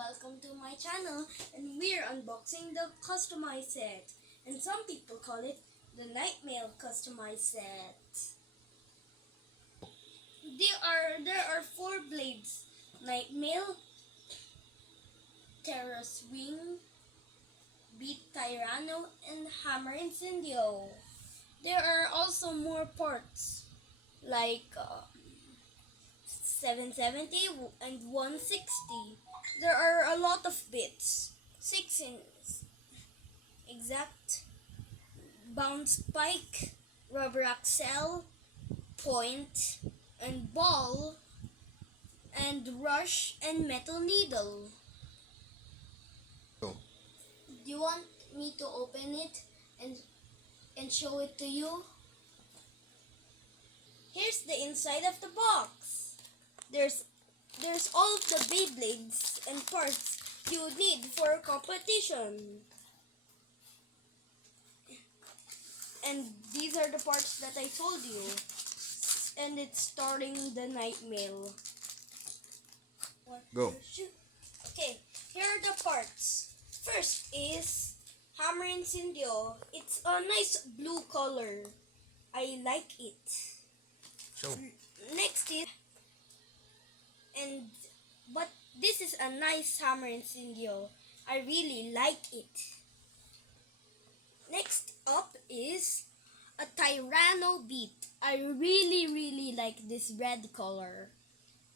welcome to my channel, and we're unboxing the customized set, and some people call it the Nightmail customized set. There are four blades: Nightmail, Terra Swing, Beat Tyranno, and Hammer Incendio. There are also more parts like 770 and 160. There are a lot of bits. 6 in exact, bounce spike, rubber axle, point, and ball, and rush, and metal needle. Go. Do you want me to open it and show it to you? Here's the inside of the box. There's all of the Beyblades and parts you would need for a competition. And these are the parts that I told you. And it's starting the Nightmail. Go. Okay, here are the parts. First is Hammer Incendio. It's a nice blue color. I like it. Show. Next is, but this is a nice Hammer Incendio. I really like it. Next up is a Tyranno Beat. I really like this red color.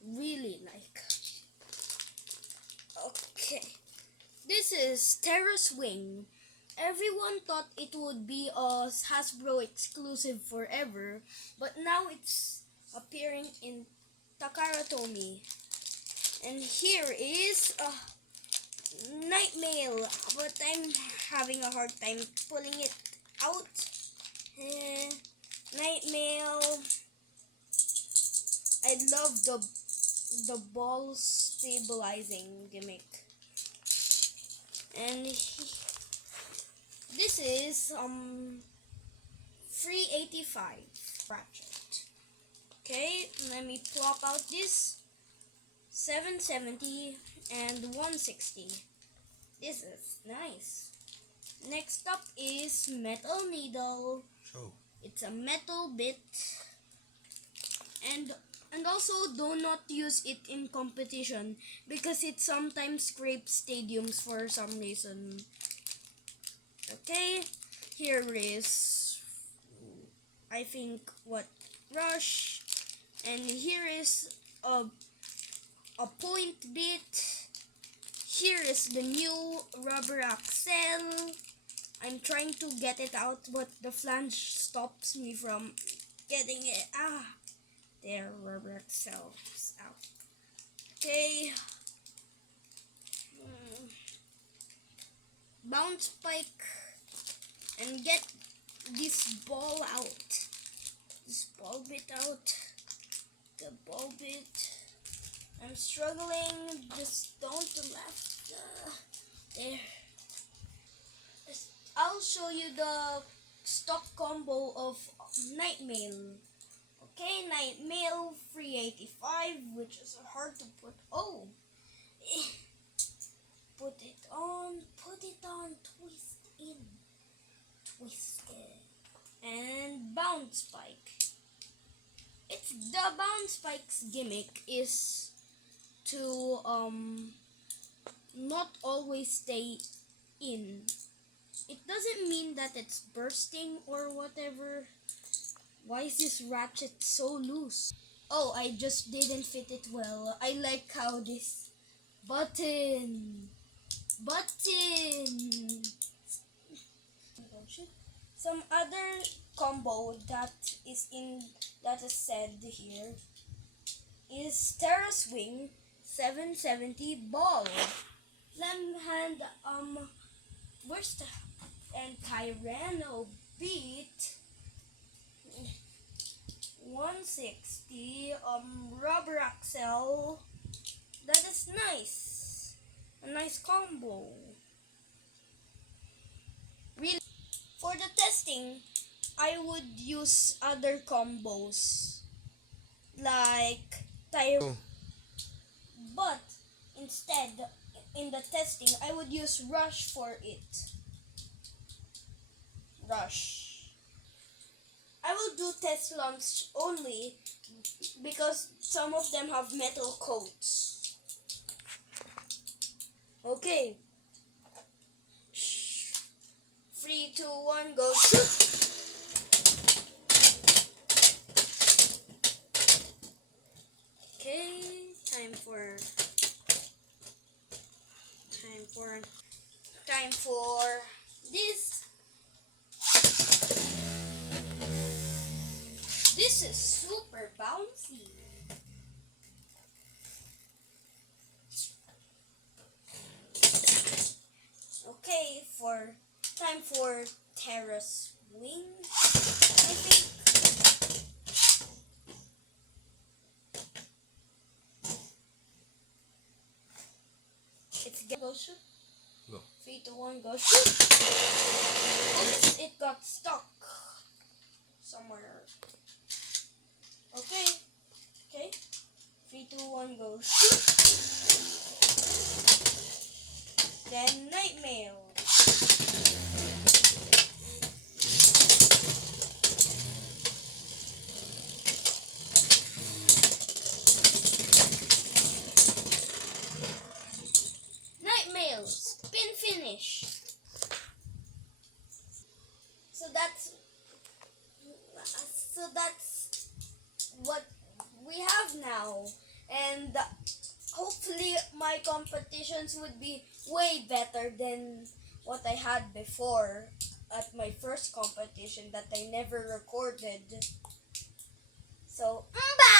Really like. Okay. This is Terra Swing. Everyone thought it would be a Hasbro exclusive forever, but now it's appearing in Takaratomi. And here is a Nightmail, but I'm having a hard time pulling it out. Nightmail. I love the ball stabilizing gimmick. And this is 385 ratchet. Okay, let me plop out this 770 and 160. This is nice. Next up is metal needle. Show. It's a metal bit, and also do not use it in competition because it sometimes scrapes stadiums for some reason. Okay, here is, I think, Rush, and here is a point bit. Here is the new rubber axle. I'm trying to get it out, but the flange stops me from getting it. There, rubber axle is out. Okay. Bounce spike, and get this ball out. This ball bit out. The ball bit. I'm struggling. Just don't left. There. I'll show you the stock combo of Nightmail. Okay, Nightmail 385, which is hard to put. Oh, put it on, twist it, and bounce spike. It's the bounce spike's gimmick is to not always stay in. It doesn't mean that it's bursting or whatever. Why is this ratchet so loose? Oh, I just didn't fit it well. I like how this button. Some other combo that is said here is Terra Swing 770 ball. Left hand where's the and Tyranno Beat 160 rubber axle. That is nice. A nice combo. Really, for the testing, I would use other combos like Oh. but instead in the testing, I would use Rush for it. Rush. I will do test launch only because some of them have metal coats. Okay. 3, 2, 1, go shoot! Okay, time for this. This is super bouncy. Okay, time for terrace wing. I think it's go shoot. Go. 3, 2, 1, go shoot. Oops, it got stuck somewhere. Okay. 3, 2, 1, go shoot. Then nightmare. Nightmare. Spin finish. So that's what we have now, and hopefully my competitions would be way better than what I had before at my first competition that I never recorded. So, bye!